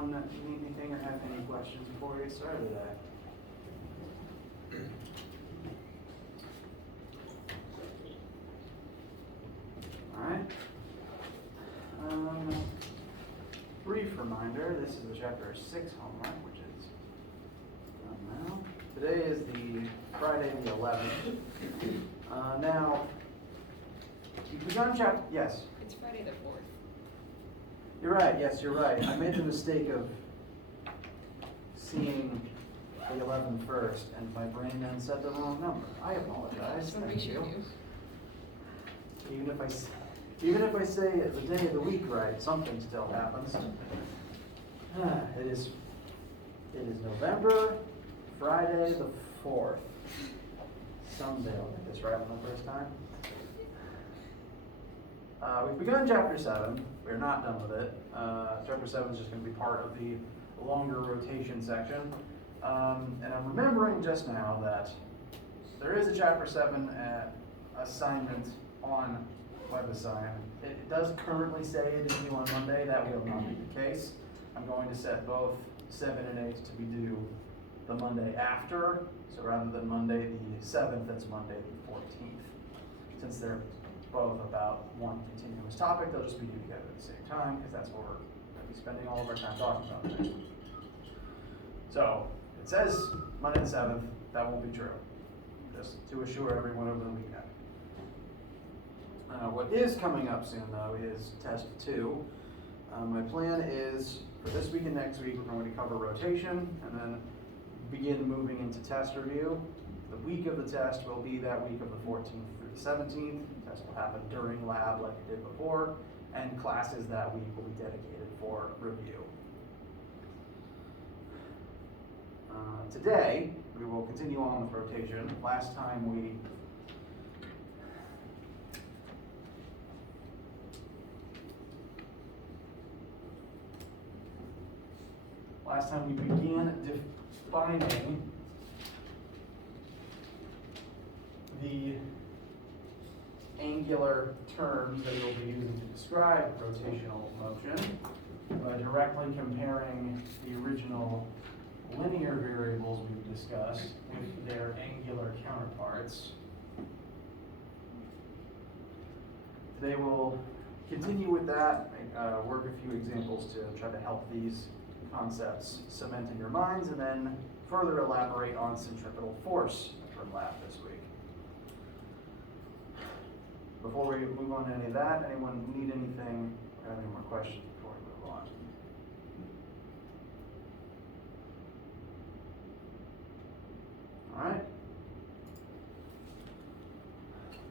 anyone need anything or have any questions before we get started today? Alright. Brief reminder, this is the chapter 6 homework, which is done now. Today is the Friday the 11th. Now, you've begun chapter, yes? It's Friday the 4th. You're right, yes, you're right. I made the mistake of seeing the 11 first, and my brain then said the wrong number. I apologize. So we Thank should you. do. Even if I say the day of the week right, something still happens. It is November, Friday the 4th. Someday I'll get this right for the first time. We've begun chapter 7. We're not done with it. Chapter 7 is just going to be part of the longer rotation section. And I'm remembering just now that there is a chapter 7 assignment on WebAssign. It does currently say it is due on Monday. That will not be the case. I'm going to set both 7 and 8 to be due the Monday after. So rather than Monday the 7th, it's Monday the 14th. Since they're both about one continuous topic, they'll just be due together at the same time, because that's what we're going to be spending all of our time talking about next week. So it says Monday the 7th. That won't be true. Just to assure everyone over the weekend. What is coming up soon, though, is test 2. My plan is for this week and next week, we're going to cover rotation and then begin moving into test review. The week of the test will be that week of the 14th through the 17th. The test will happen during lab like it did before, and classes that week will be dedicated for review. Today, we will continue on with rotation. Last time we began defining the angular terms that we'll be using to describe rotational motion by directly comparing the original linear variables we've discussed with their angular counterparts. Today we'll continue with that, work a few examples to try to help these concepts cement in your minds, and then further elaborate on centripetal force from lab this week. Before we move on to any of that, anyone need anything or have any more questions before we move on? All right.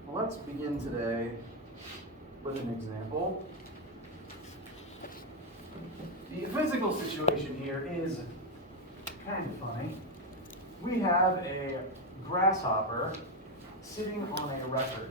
Well, let's begin today with an example. The physical situation here is kind of funny. We have a grasshopper sitting on a record.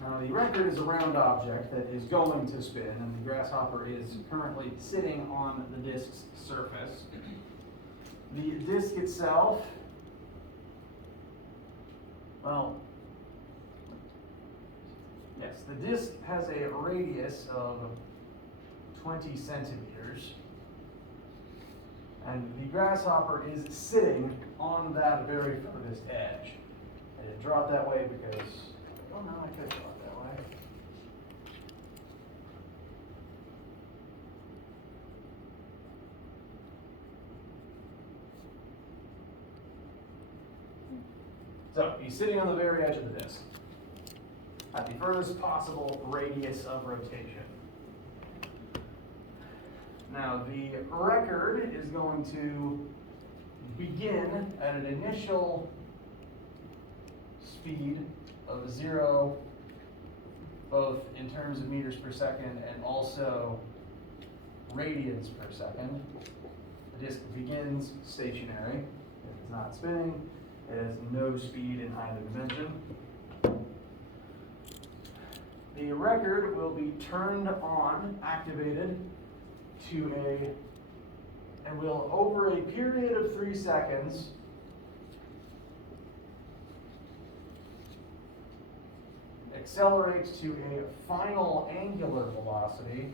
Now, the record is a round object that is going to spin, and the grasshopper is currently sitting on the disk's surface. The disk itself, well, yes, the disk has a radius of 20 centimeters, and the grasshopper is sitting on that very furthest edge. I didn't draw it that way because, oh no, I could draw it that way. So he's sitting on the very edge of the disk at the furthest possible radius of rotation. Now the record is going to begin at an initial speed of 0, both in terms of meters per second and also radians per second. The disk begins stationary. It is not spinning. It has no speed in either dimension. The record will be turned on, activated, to a and will, over a period of 3 seconds, accelerate to a final angular velocity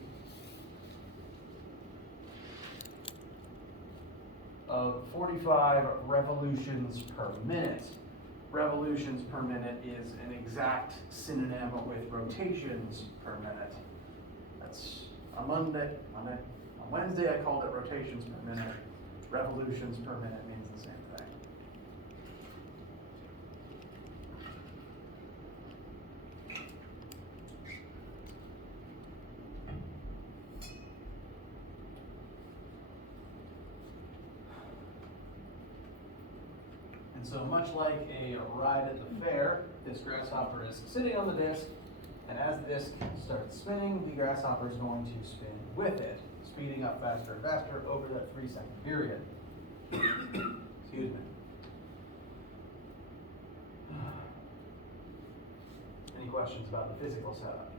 of 45 revolutions per minute. Revolutions per minute is an exact synonym with rotations per minute. That's on Wednesday I called it rotations per minute. Revolutions per minute means the same thing. And so much like a ride at the fair, this grasshopper is sitting on the disc, and as the disc starts spinning, the grasshopper is going to spin with it, speeding up faster and faster over that 3-second period. Excuse me. Any questions about the physical setup?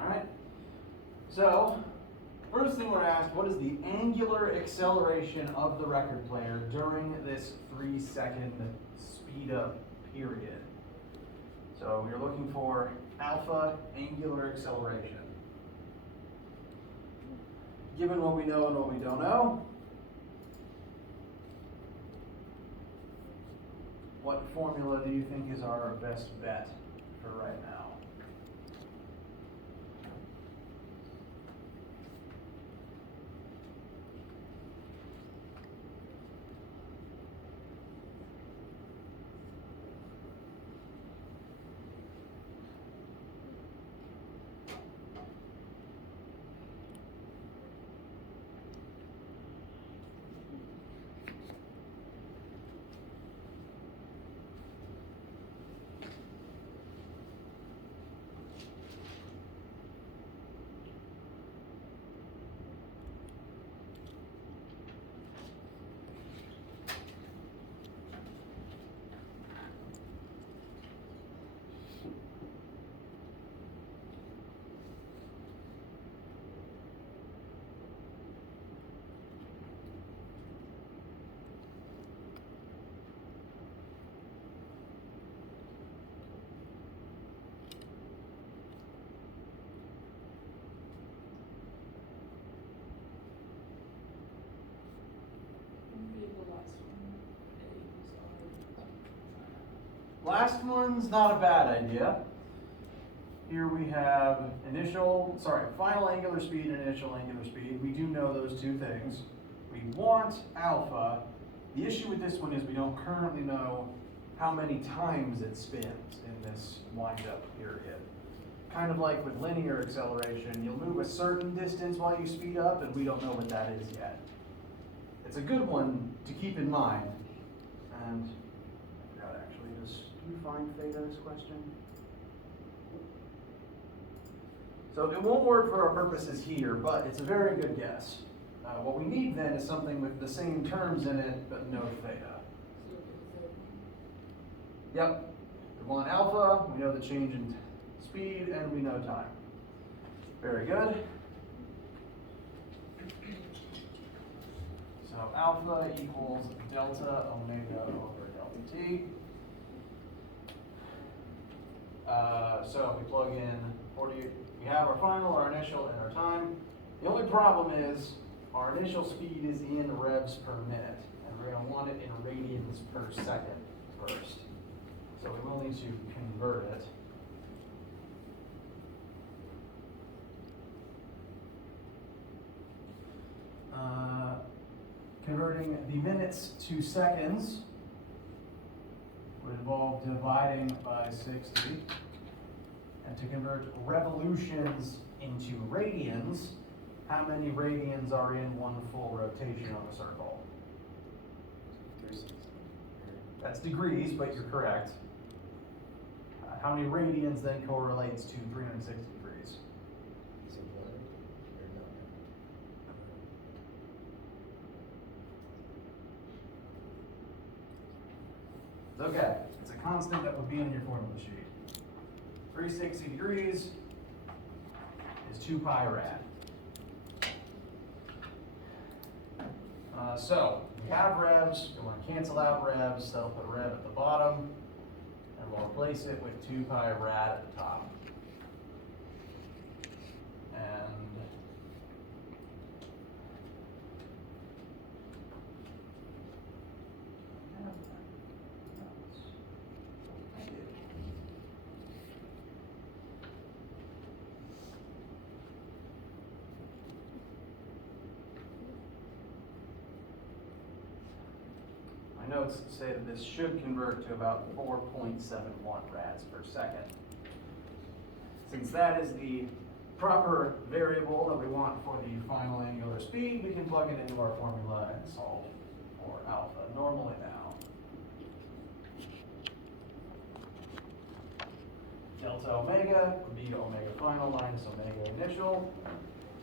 All right. So, first thing we're asked, what is the angular acceleration of the record player during this 3-second speed up period? So you're looking for alpha angular acceleration. Given what we know and what we don't know, what formula do you think is our best bet for right now? Last one's not a bad idea. Here we have final angular speed and initial angular speed. We do know those two things. We want alpha. The issue with this one is we don't currently know how many times it spins in this wind-up period. Kind of like with linear acceleration, you'll move a certain distance while you speed up, and we don't know what that is yet. It's a good one to keep in mind. And I forgot actually, do you find theta this question? So it won't work for our purposes here, but it's a very good guess. What we need then is something with the same terms in it, but no theta. Yep, we want alpha, we know the change in speed, and we know time. Very good. So alpha equals delta omega over delta t. So we plug in 40, we have our final, our initial, and our time. The only problem is our initial speed is in revs per minute, and we're going to want it in radians per second first. So we will need to convert it. Converting the minutes to seconds would involve dividing by 60. And to convert revolutions into radians, how many radians are in one full rotation on a circle? 360. That's degrees, but you're correct. How many radians then correlates to 360 degrees? Is it one or no? It's okay. It's a constant that would be on your formula sheet. 360 degrees is 2 pi rad. So we have revs, we want to cancel out revs, so I'll put rev at the bottom, and we'll replace it with 2 pi rad at the top. And my notes say that this should convert to about 4.71 rads per second. Since that is the proper variable that we want for the final angular speed, we can plug it into our formula and solve for alpha normally now. Delta omega would be omega final minus omega initial.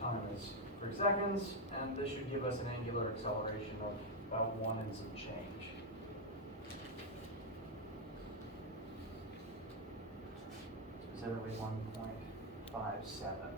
Time is 3 seconds, and this should give us an angular acceleration of about 1 and some change. Specifically 1.57.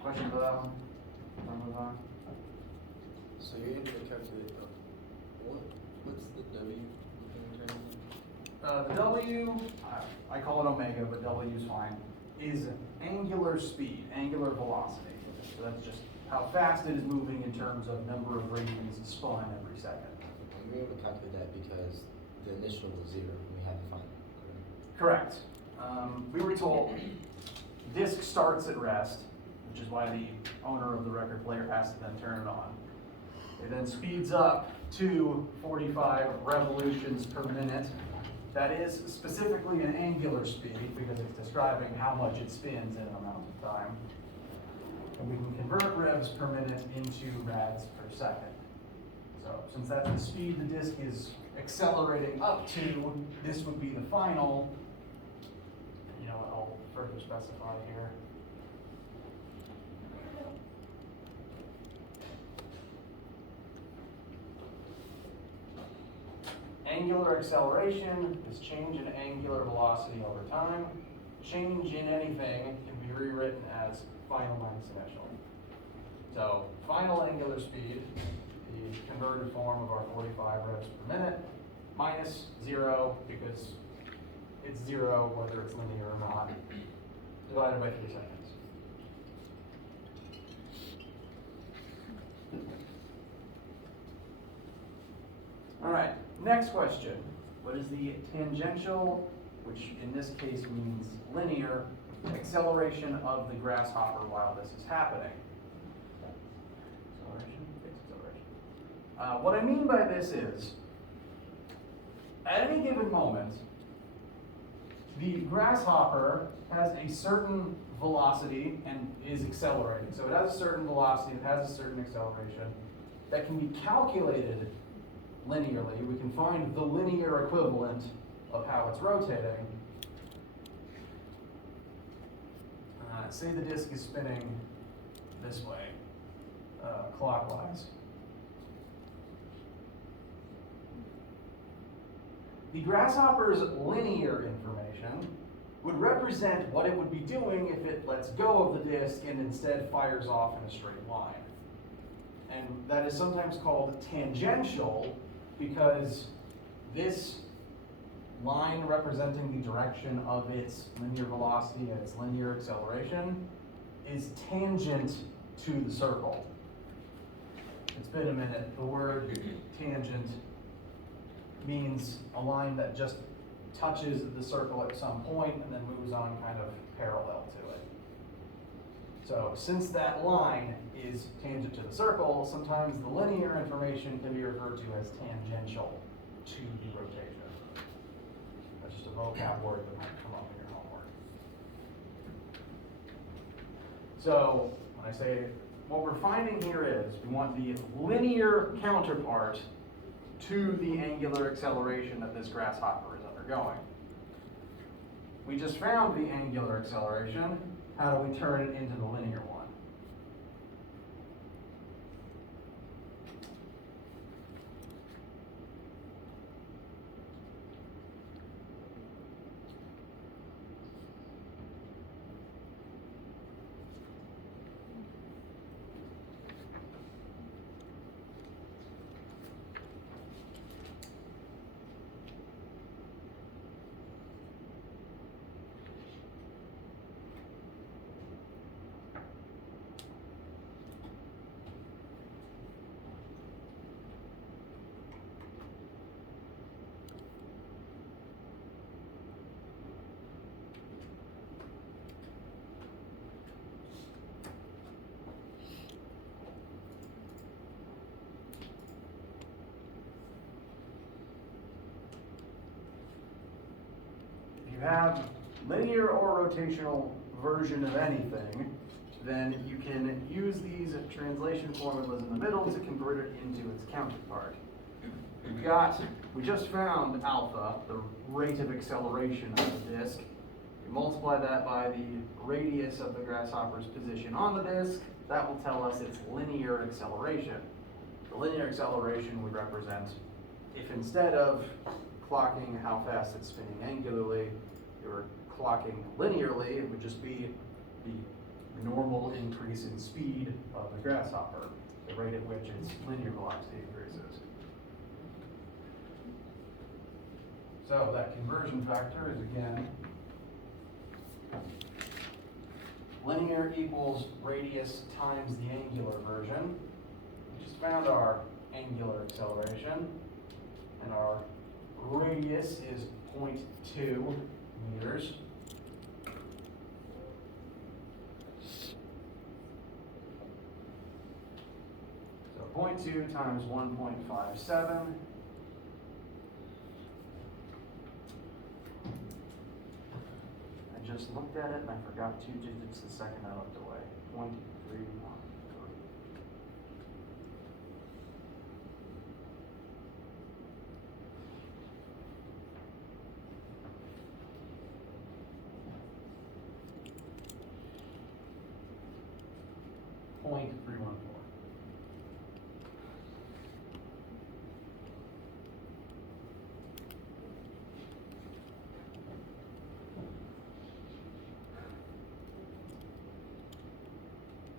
Question for that one? Wanna move on? So you're able to calculate what's the W in terms The W, I call it omega, but W is fine, is angular speed, angular velocity. So that's just how fast it is moving in terms of number of radians spun every second. of? We're able to calculate that because the initial was 0 and we had to find it. Correct. We were told disk starts at rest, which is why the owner of the record player has to then turn it on. It then speeds up to 45 revolutions per minute. That is specifically an angular speed because it's describing how much it spins in an amount of time. And we can convert revs per minute into rads per second. So since that's the speed the disk is accelerating up to, this would be the final. You know, I'll further specify here. Angular acceleration is change in angular velocity over time. Change in anything can be rewritten as final minus initial. So final angular speed, the converted form of our 45 revs per minute, minus 0 because it's 0 whether it's linear or not, divided by 3 seconds. All right, next question. What is the tangential, which in this case means linear, acceleration of the grasshopper while this is happening? Acceleration, fixed acceleration. What I mean by this is, at any given moment, the grasshopper has a certain velocity and is accelerating. So it has a certain velocity, it has a certain acceleration that can be calculated linearly. We can find the linear equivalent of how it's rotating. Say the disk is spinning this way, clockwise. The grasshopper's linear information would represent what it would be doing if it lets go of the disk and instead fires off in a straight line. And that is sometimes called tangential because this line representing the direction of its linear velocity and its linear acceleration is tangent to the circle. It's been a minute. The word tangent means a line that just touches the circle at some point and then moves on kind of parallel to it. So since that line is tangent to the circle, sometimes the linear information can be referred to as tangential to the rotation. That's just a vocab word that might come up in your homework. So when I say what we're finding here is we want the linear counterpart to the angular acceleration that this grasshopper is undergoing. We just found the angular acceleration. How do we turn it into the linear one? Have linear or rotational version of anything, then you can use these translation formulas in the middle to convert it into its counterpart. We just found alpha, the rate of acceleration of the disk. You multiply that by the radius of the grasshopper's position on the disk, that will tell us its linear acceleration. The linear acceleration would represent, if instead of clocking how fast it's spinning angularly, you were clocking linearly, it would just be the normal increase in speed of the grasshopper, the rate at which its linear velocity increases. So that conversion factor is again linear equals radius times the angular version. We just found our angular acceleration, and our radius is 0.2 meters. So 0.2 times 1.57. I just looked at it and I forgot 2 digits the second I looked away. 0.313.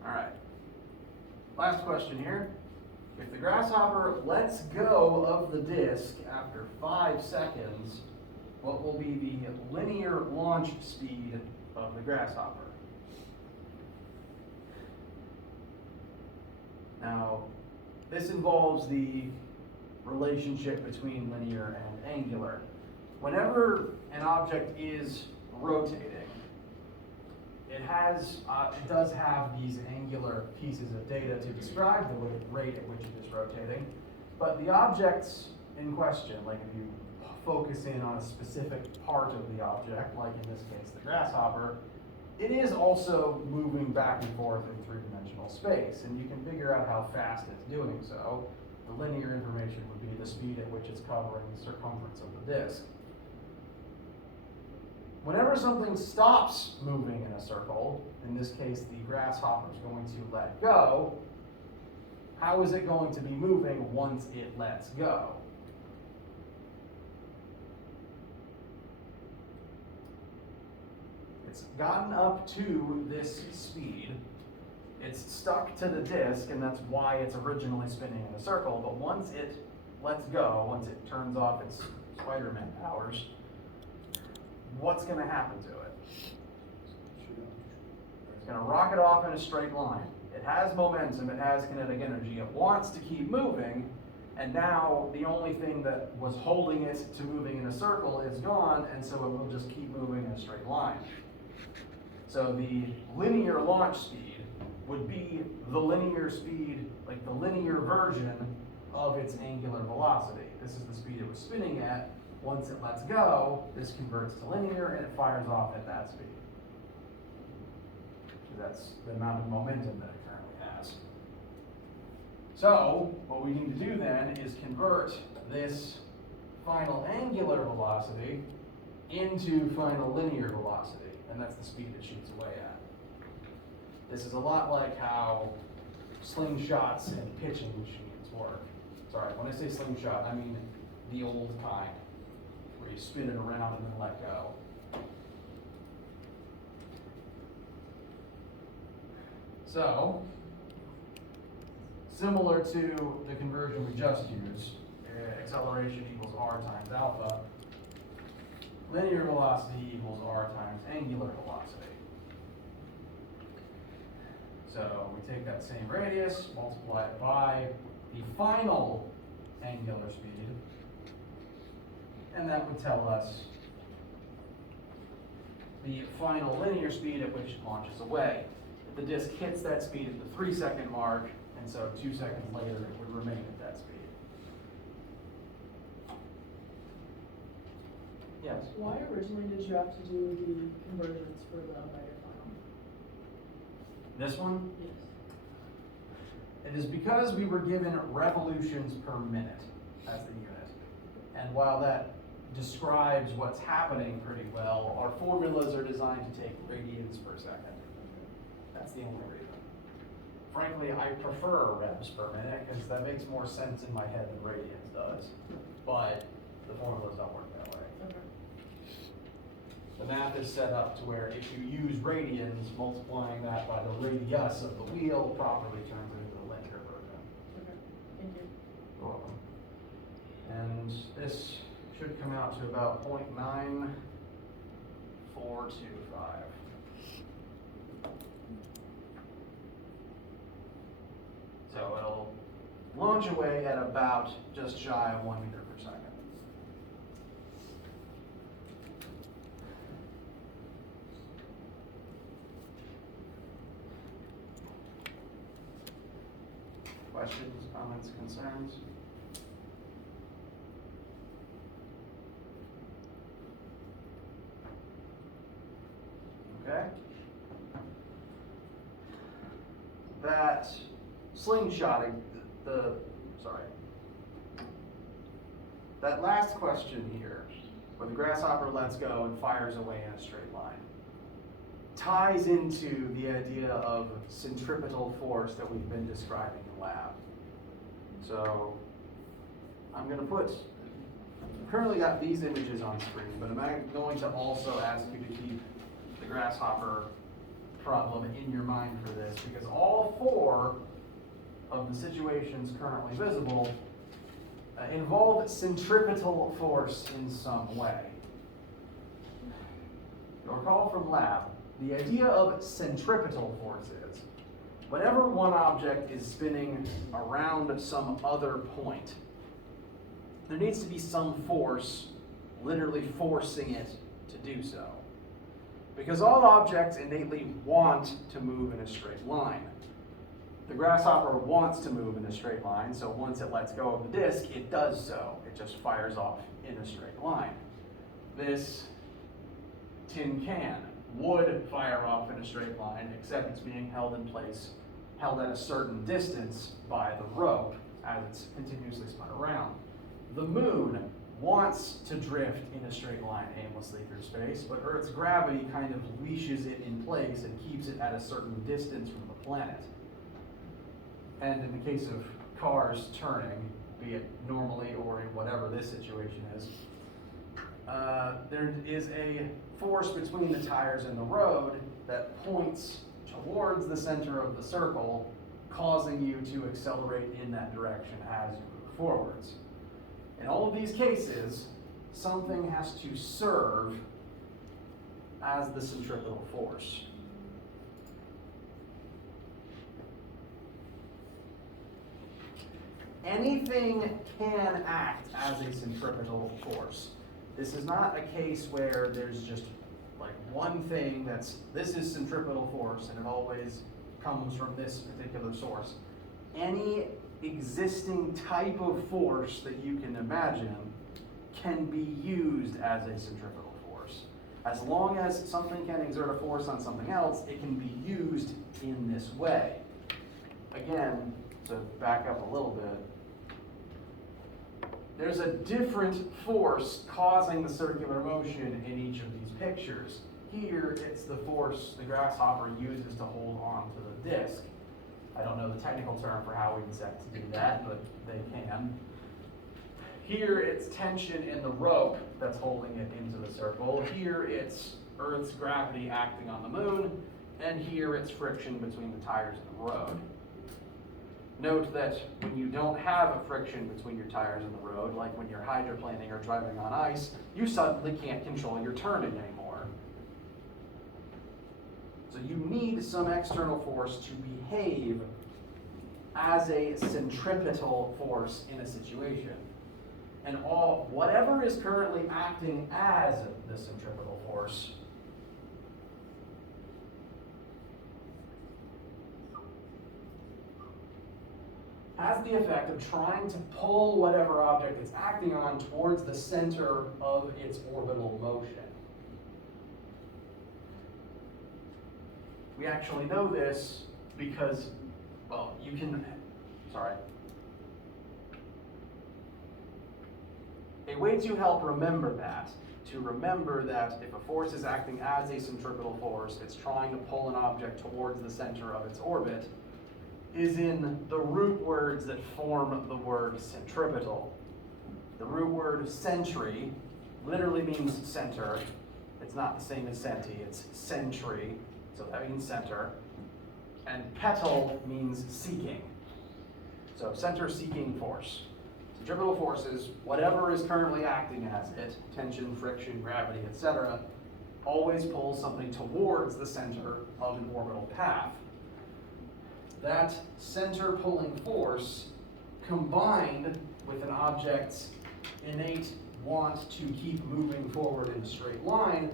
All right. Last question here. If the grasshopper lets go of the disk after 5 seconds, what will be the linear launch speed of the grasshopper? Now, this involves the relationship between linear and angular. Whenever an object is rotating, it does have these angular pieces of data to describe the rate at which it is rotating, but the objects in question, like if you focus in on a specific part of the object, like in this case the grasshopper, it is also moving back and forth in three-dimensional space, and you can figure out how fast it's doing so. The linear information would be the speed at which it's covering the circumference of the disk. Whenever something stops moving in a circle, in this case the grasshopper is going to let go, how is it going to be moving once it lets go? It's gotten up to this speed, it's stuck to the disk, and that's why it's originally spinning in a circle, but once it lets go, once it turns off its Spider-Man powers, what's going to happen to it? It's going to rocket off in a straight line. It has momentum, it has kinetic energy, it wants to keep moving, and now the only thing that was holding it to moving in a circle is gone, and so it will just keep moving in a straight line. So the linear launch speed would be the linear speed, like the linear version of its angular velocity. This is the speed it was spinning at. Once it lets go, this converts to linear and it fires off at that speed. So that's the amount of momentum that it currently has. So, what we need to do then is convert this final angular velocity into final linear velocity, and that's the speed it shoots away at. This is a lot like how slingshots and pitching machines work. Sorry, when I say slingshot, I mean the old kind, where you spin it around and then let go. So, similar to the conversion we just used, acceleration equals r times alpha, linear velocity equals r times angular velocity. So we take that same radius, multiply it by the final angular speed, and that would tell us the final linear speed at which it launches away. The disk hits that speed at the 3-second mark, and so 2 seconds later it would remain at that speed. Yes? Why originally did you have to do the conversions for the Omega final? This one? Yes. It is because we were given revolutions per minute as the unit. And while that describes what's happening pretty well, our formulas are designed to take radians per second. That's the only reason. Frankly, I prefer revs per minute because that makes more sense in my head than radians does. But the formulas don't work that way. Okay. The math is set up to where if you use radians, multiplying that by the radius of the wheel properly turns it into the linear version. Okay. Thank you. You're welcome. And this should come out to about 0.9425. So it'll launch away at about just shy of 1 meter per second. Questions, comments, concerns? Okay. That slingshotting, that last question here, where the grasshopper lets go and fires away in a straight line, ties into the idea of centripetal force that we've been describing in lab. So I'm going to I've currently got these images on screen, but I'm going to also ask you to keep the grasshopper problem in your mind for this, because all 4 of the situations currently visible involve centripetal force in some way. You'll recall from lab, the idea of centripetal force is whenever one object is spinning around some other point, there needs to be some force literally forcing it to do so. Because all objects innately want to move in a straight line. The grasshopper wants to move in a straight line, so once it lets go of the disk, it does so. It just fires off in a straight line. This tin can would fire off in a straight line, except it's being held in place, held at a certain distance by the rope as it's continuously spun around. The moon wants to drift in a straight line aimlessly through space, but Earth's gravity kind of leashes it in place and keeps it at a certain distance from the planet. And in the case of cars turning, be it normally or in whatever this situation is, there is a force between the tires and the road that points towards the center of the circle, causing you to accelerate in that direction as you move forwards. In all of these cases, something has to serve as the centripetal force. Anything can act as a centripetal force. This is not a case where there's just like one thing this is centripetal force and it always comes from this particular source. Any existing type of force that you can imagine can be used as a centripetal force. As long as something can exert a force on something else, it can be used in this way. Again, So back up a little bit. There's a different force causing the circular motion in each of these pictures. Here, it's the force the grasshopper uses to hold on to the disc. I don't know the technical term for how insects do that, but they can. Here, it's tension in the rope that's holding it into the circle. Here, it's Earth's gravity acting on the moon. And here, it's friction between the tires and the road. Note that when you don't have a friction between your tires and the road, like when you're hydroplaning or driving on ice, you suddenly can't control your turning anymore. So you need some external force to behave as a centripetal force in a situation. And whatever is currently acting as the centripetal force has the effect of trying to pull whatever object it's acting on towards the center of its orbital motion. We actually know this because, well, a way to help remember that, if a force is acting as a centripetal force, it's trying to pull an object towards the center of its orbit, is in the root words that form the word centripetal. The root word centri literally means center. It's not the same as centi, it's centri, so that means center. And petal means seeking. So center seeking force. Centripetal force is whatever is currently acting as it, tension, friction, gravity, etc., always pulls something towards the center of an orbital path. That center pulling force, combined with an object's innate want to keep moving forward in a straight line,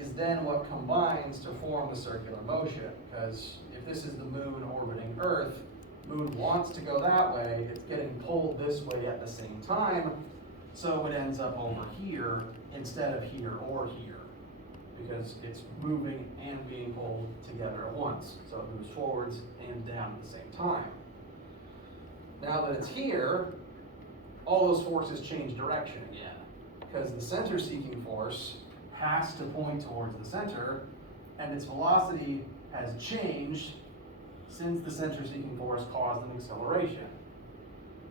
is then what combines to form the circular motion. Because if this is the moon orbiting Earth, moon wants to go that way, it's getting pulled this way at the same time, so it ends up over here instead of here or here, because it's moving and being pulled together at once. So it moves forwards and down at the same time. Now that it's here, all those forces change direction again, because the center-seeking force has to point towards the center, and its velocity has changed since the center-seeking force caused an acceleration.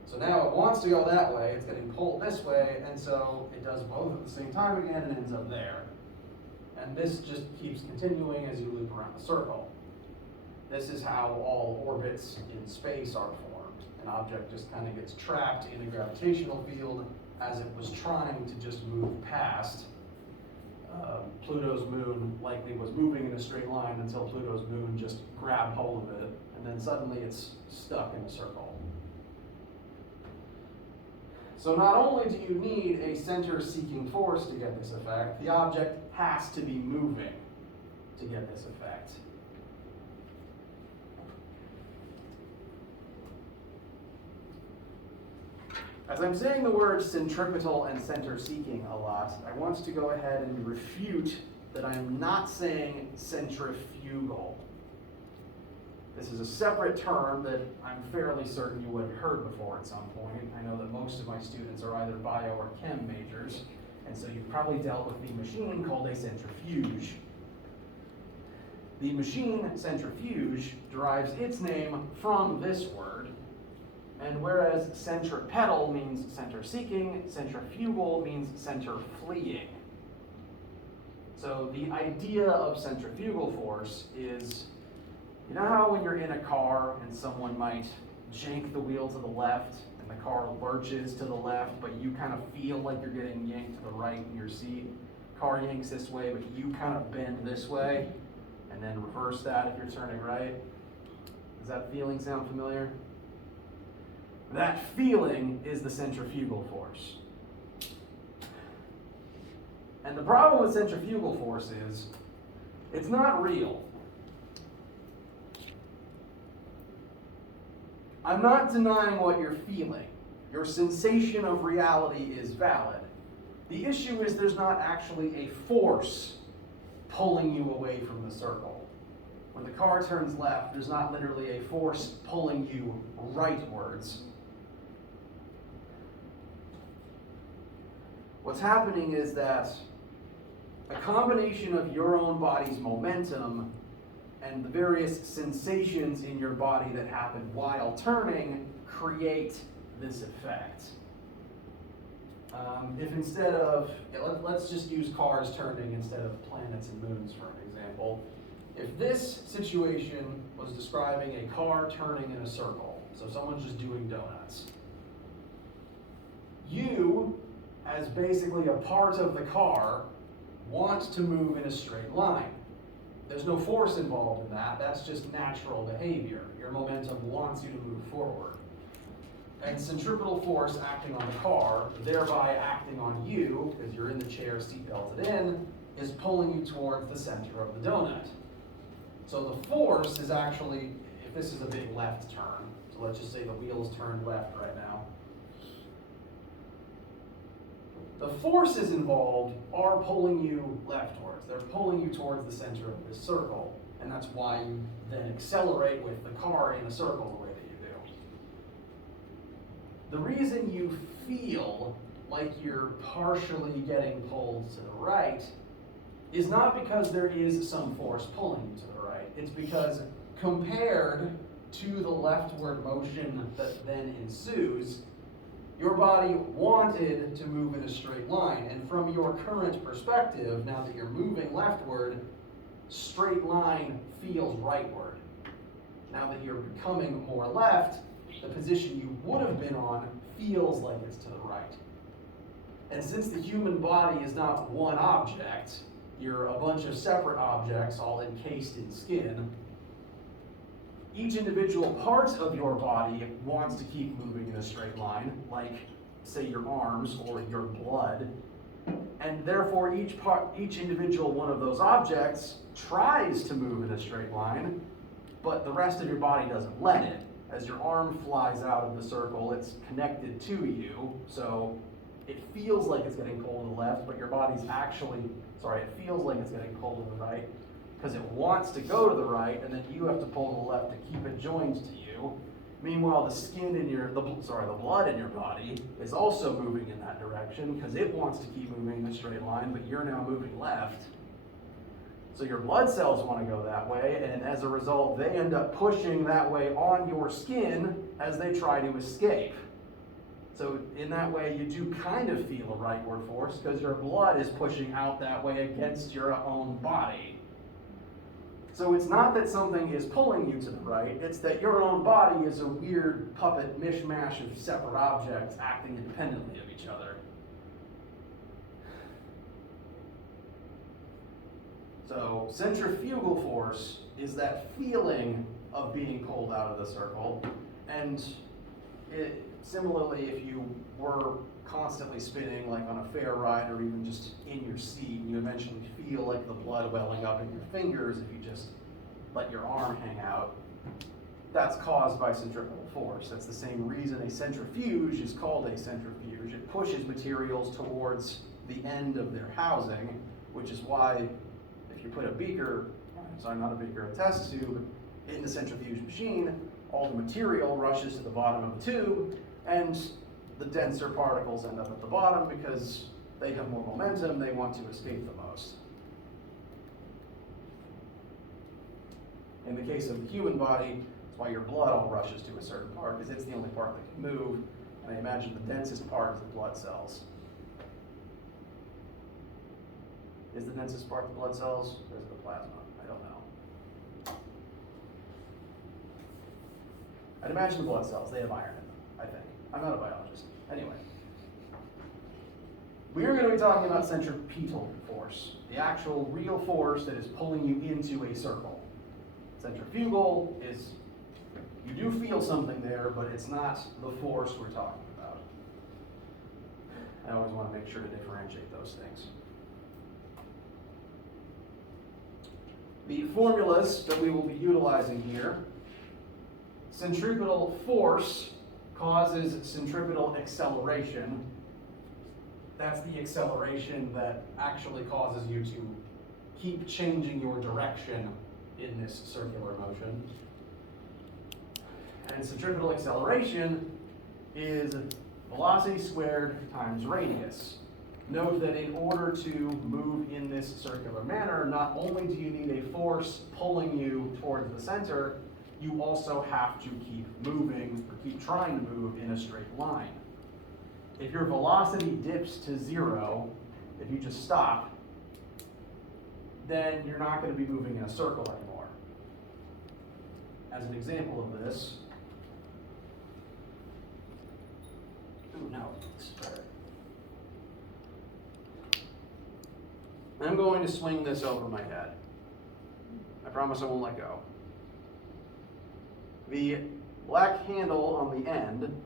So now it wants to go that way, it's getting pulled this way, and so it does both at the same time again and ends up there. And this just keeps continuing as you loop around the circle. This is how all orbits in space are formed. An object just kind of gets trapped in a gravitational field as it was trying to just move past. Pluto's moon likely was moving in a straight line until Pluto's moon just grabbed hold of it, and then suddenly it's stuck in a circle. So not only do you need a center-seeking force to get this effect, the object has to be moving to get this effect. As I'm saying the words centripetal and center-seeking a lot, I want to go ahead and refute that I'm not saying centrifugal. This is a separate term that I'm fairly certain you would have heard before at some point. I know that most of my students are either bio or chem majors, and so you've probably dealt with the machine called a centrifuge. The machine centrifuge derives its name from this word, and whereas centripetal means center-seeking, centrifugal means center-fleeing. So the idea of centrifugal force is, you know how when you're in a car and someone might jank the wheel to the left and the car lurches to the left, but you kind of feel like you're getting yanked to the right in your seat? Car yanks this way, but you kind of bend this way, and then reverse that if you're turning right. Does that feeling sound familiar? That feeling is the centrifugal force. And the problem with centrifugal force is, it's not real. I'm not denying what you're feeling. Your sensation of reality is valid. The issue is there's not actually a force pulling you away from the circle. when the car turns left, there's not literally a force pulling you rightwards. What's happening is that a combination of your own body's momentum and the various sensations in your body that happen while turning create this effect. If instead of, let's just use cars turning instead of planets and moons for an example. If this situation was describing a car turning in a circle, so someone's just doing donuts, you, as basically a part of the car, want to move in a straight line. There's no force involved in that, that's just natural behavior. Your momentum wants you to move forward. And centripetal force acting on the car, thereby acting on you, because you're in the chair seat belted in, is pulling you towards the center of the donut. So the force is actually, if this is a big left turn, so let's just say the wheel's turned left right now. The forces involved are pulling you leftwards. They're pulling you towards the center of this circle. And that's why you then accelerate with the car in a circle the way that you do. The reason you feel like you're partially getting pulled to the right is not because there is some force pulling you to the right. It's because compared to the leftward motion that then ensues, your body wanted to move in a straight line. And from your current perspective, now that you're moving leftward, straight line feels rightward. Now that you're becoming more left, the position you would have been on feels like it's to the right. And since the human body is not one object, you're a bunch of separate objects all encased in skin, each individual part of your body wants to keep moving in a straight line, like, say, your arms or your blood. And therefore, each individual one of those objects tries to move in a straight line, but the rest of your body doesn't let it. As your arm flies out of the circle, it's connected to you, so it feels like it's getting pulled to the left, but your body's actually, it feels like it's getting pulled to the right, because it wants to go to the right, and then you have to pull to the left to keep it joined to you. Meanwhile, the skin in the blood in your body is also moving in that direction because it wants to keep moving in a straight line, but you're now moving left. So your blood cells want to go that way, and as a result, they end up pushing that way on your skin as they try to escape. So in that way, you do kind of feel a rightward force because your blood is pushing out that way against your own body. So it's not that something is pulling you to the right, it's that your own body is a weird puppet mishmash of separate objects acting independently of each other. So centrifugal force is that feeling of being pulled out of the circle, and similarly, if you were constantly spinning, like on a fair ride or even just in your seat, you eventually feel like the blood welling up in your fingers if you just let your arm hang out. That's caused by centripetal force. That's the same reason a centrifuge is called a centrifuge. It pushes materials towards the end of their housing, which is why if you put a test tube in the centrifuge machine, all the material rushes to the bottom of the tube, and the denser particles end up at the bottom because they have more momentum, they want to escape the most. In the case of the human body, that's why your blood all rushes to a certain part, because it's the only part that can move, and I imagine the densest part is the blood cells. Is the densest part the blood cells, or is it the plasma? I don't know. I'd imagine the blood cells, they have iron in them, I think. I'm not a biologist. Anyway. We are going to be talking about centripetal force, the actual real force that is pulling you into a circle. Centrifugal is, you do feel something there, but it's not the force we're talking about. I always want to make sure to differentiate those things. The formulas that we will be utilizing here: centripetal force causes centripetal acceleration. That's the acceleration that actually causes you to keep changing your direction in this circular motion. And centripetal acceleration is velocity squared times radius. Note that in order to move in this circular manner, not only do you need a force pulling you towards the center, you also have to keep moving, or keep trying to move in a straight line. If your velocity dips to 0, if you just stop, then you're not going to be moving in a circle anymore. As an example of this, ooh, no, this is better. I'm going to swing this over my head. I promise I won't let go. The black handle on the end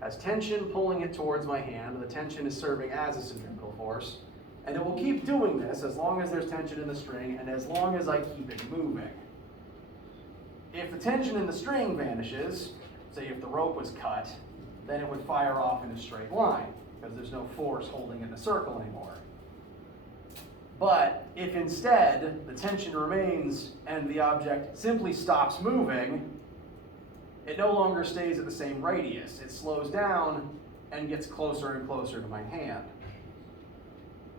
has tension pulling it towards my hand. The tension is serving as a centripetal force. And it will keep doing this as long as there's tension in the string and as long as I keep it moving. If the tension in the string vanishes, say if the rope was cut, then it would fire off in a straight line because there's no force holding in the circle anymore. But if instead the tension remains and the object simply stops moving, it no longer stays at the same radius. It slows down and gets closer and closer to my hand.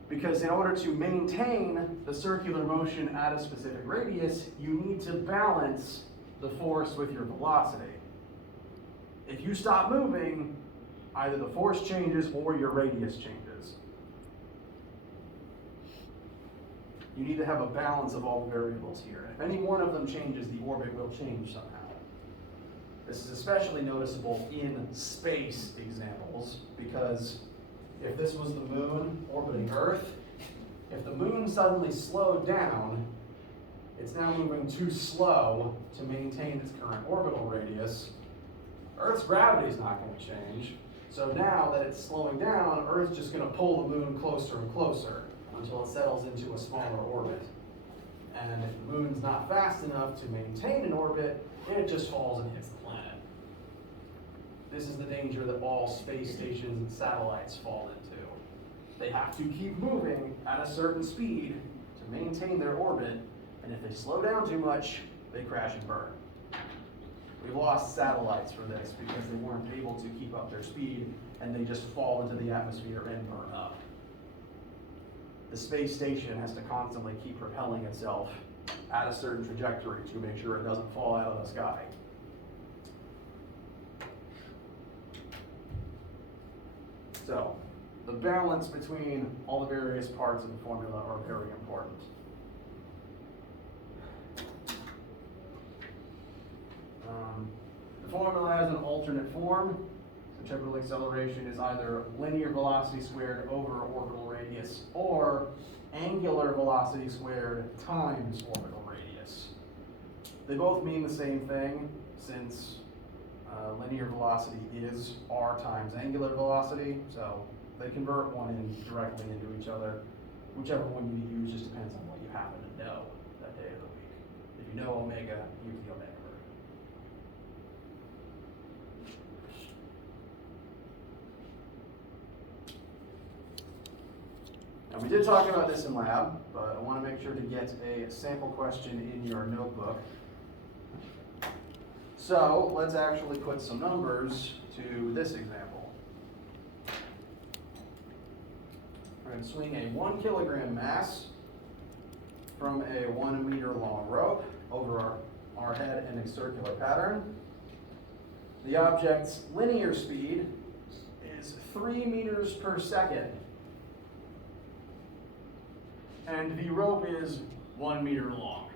Because in order to maintain the circular motion at a specific radius, you need to balance the force with your velocity. If you stop moving, either the force changes or your radius changes. You need to have a balance of all the variables here. If any one of them changes, the orbit will change somehow. This is especially noticeable in space examples, because if this was the moon orbiting Earth, if the moon suddenly slowed down, it's now moving too slow to maintain its current orbital radius. Earth's gravity is not going to change. So now that it's slowing down, Earth's just going to pull the moon closer and closer until it settles into a smaller orbit. And if the moon's not fast enough to maintain an orbit, it just falls and hits the planet. This is the danger that all space stations and satellites fall into. They have to keep moving at a certain speed to maintain their orbit, and if they slow down too much, they crash and burn. We lost satellites for this because they weren't able to keep up their speed, and they just fall into the atmosphere and burn up. The space station has to constantly keep propelling itself at a certain trajectory to make sure it doesn't fall out of the sky. So, the balance between all the various parts of the formula are very important. The formula has an alternate form. Centripetal acceleration is either linear velocity squared over orbital radius or angular velocity squared times orbital radius. They both mean the same thing, since linear velocity is r times angular velocity, so they convert one directly into each other. Whichever one you use just depends on what you happen to know that day of the week. If you know omega, use the omega version. Now, we did talk about this in lab, but I want to make sure to get a sample question in your notebook. So let's actually put some numbers to this example. We're going to swing a 1 kilogram mass from a 1 meter long rope over our head in a circular pattern. The object's linear speed is 3 meters per second. And the rope is 1 meter long.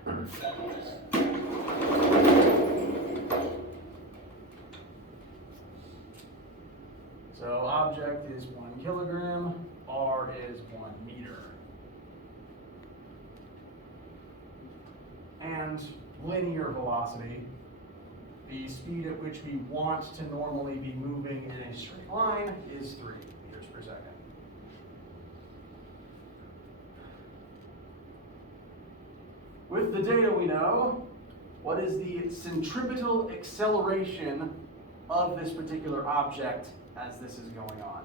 So object is 1 kilogram, r is 1 meter. And linear velocity, the speed at which we want to normally be moving in a straight line, is 3 meters per second. With the data we know, what is the centripetal acceleration of this particular object as this is going on?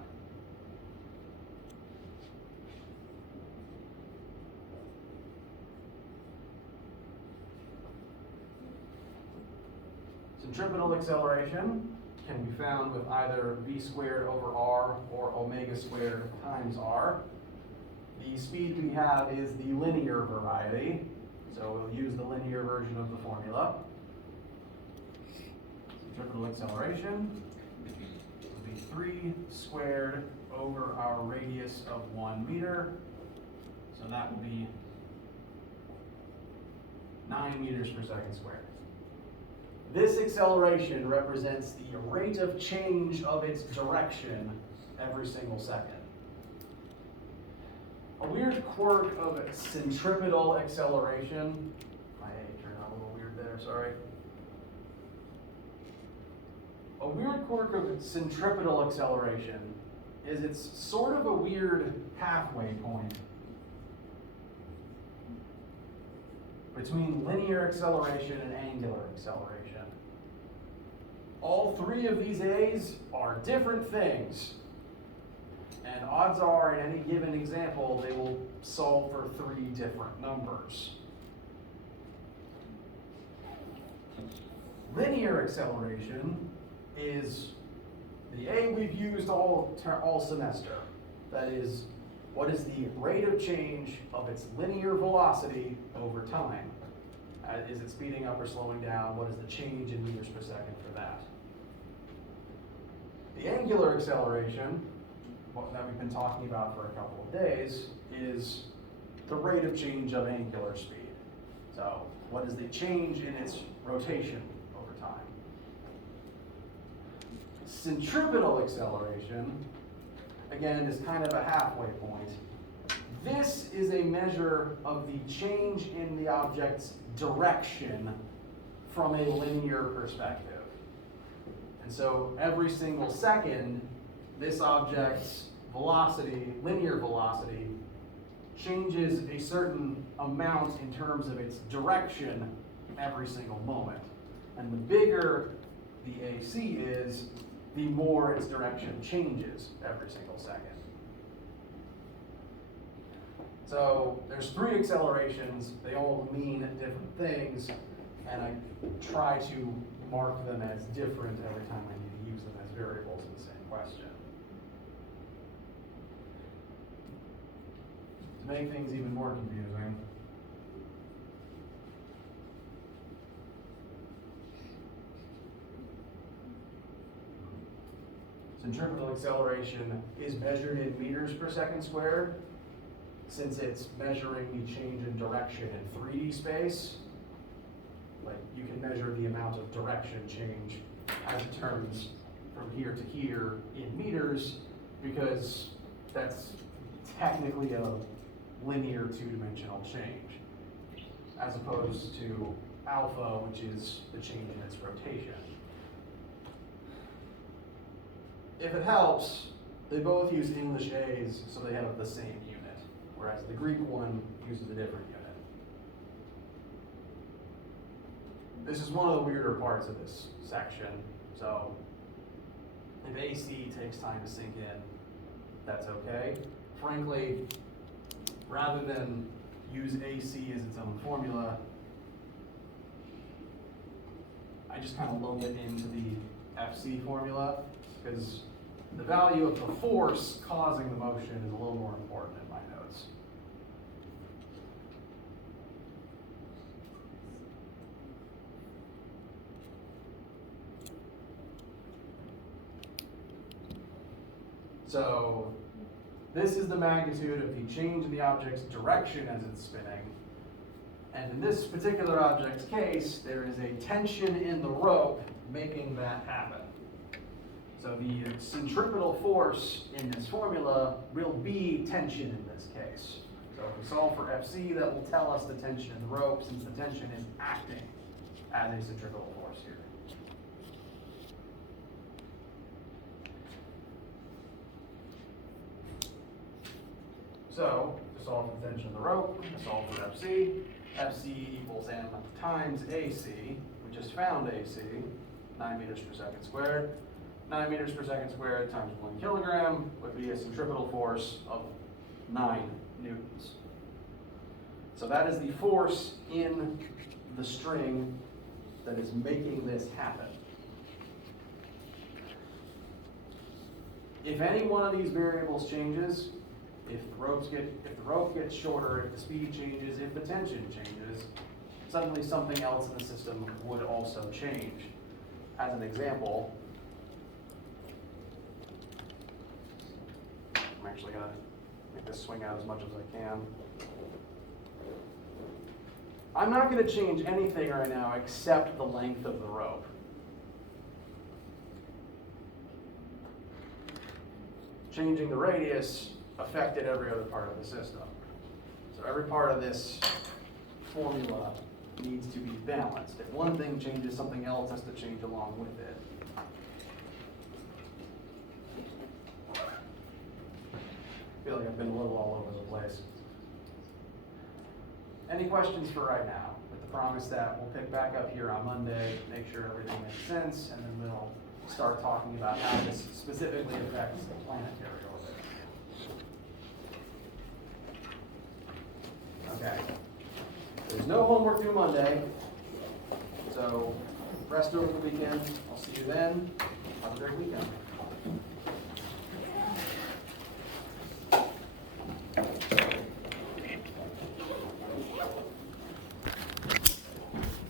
Centripetal acceleration can be found with either v squared over r or omega squared times r. The speed we have is the linear variety, so we'll use the linear version of the formula. Centripetal acceleration will be 3 squared over our radius of 1 meter, so that will be 9 meters per second squared. This acceleration represents the rate of change of its direction every single second. A weird quirk of centripetal acceleration, my A turned out a little weird there, sorry. A weird quirk of centripetal acceleration is it's sort of a weird halfway point between linear acceleration and angular acceleration. All three of these A's are different things, and odds are in any given example they will solve for 3 different numbers. Linear acceleration is the A we've used all semester. That is, what is the rate of change of its linear velocity over time? Is it speeding up or slowing down? What is the change in meters per second for that? The angular acceleration, that we've been talking about for a couple of days, is the rate of change of angular speed. So, what is the change in its rotation over time? Centripetal acceleration, again, is kind of a halfway point. This is a measure of the change in the object's direction from a linear perspective. And so every single second, this object's velocity, linear velocity, changes a certain amount in terms of its direction every single moment. And the bigger the AC is, the more its direction changes every single second. So there's 3 accelerations, they all mean different things, and I try to mark them as different every time I need to use them as variables in the same question. To make things even more confusing, centripetal acceleration is measured in meters per second squared. Since it's measuring the change in direction in 3D space, like you can measure the amount of direction change as it turns from here to here in meters, because that's technically a linear 2-dimensional change, as opposed to alpha, which is the change in its rotation. If it helps, they both use English A's, so they have the same unit, whereas the Greek one uses a different unit. This is one of the weirder parts of this section, so if AC takes time to sink in, that's okay. Frankly, rather than use AC as its own formula, I just kind of load it into the FC formula, because the value of the force causing the motion is a little more important in my notes. So this is the magnitude of the change in the object's direction as it's spinning. And in this particular object's case, there is a tension in the rope making that happen. So the centripetal force in this formula will be tension in this case. So if we solve for FC, that will tell us the tension in the rope, since the tension is acting as a centripetal force here. So, to solve for the tension in the rope, to solve for FC, FC equals m times AC. We just found AC, 9 meters per second squared. 9 meters per second squared times 1 kilogram would be a centripetal force of 9 newtons. So that is the force in the string that is making this happen. If any one of these variables changes, if the rope gets shorter, if the speed changes, if the tension changes, suddenly something else in the system would also change. As an example, I'm actually gonna make this swing out as much as I can. I'm not gonna change anything right now except the length of the rope. Changing the radius affected every other part of the system. So every part of this formula needs to be balanced. If one thing changes, something else has to change along with it. I feel like I've been a little all over the place. Any questions for right now? With the promise that we'll pick back up here on Monday, make sure everything makes sense, and then we'll start talking about how this specifically affects the planetary orbit. Okay. There's no homework due Monday, so rest over the weekend. I'll see you then. Have a great weekend.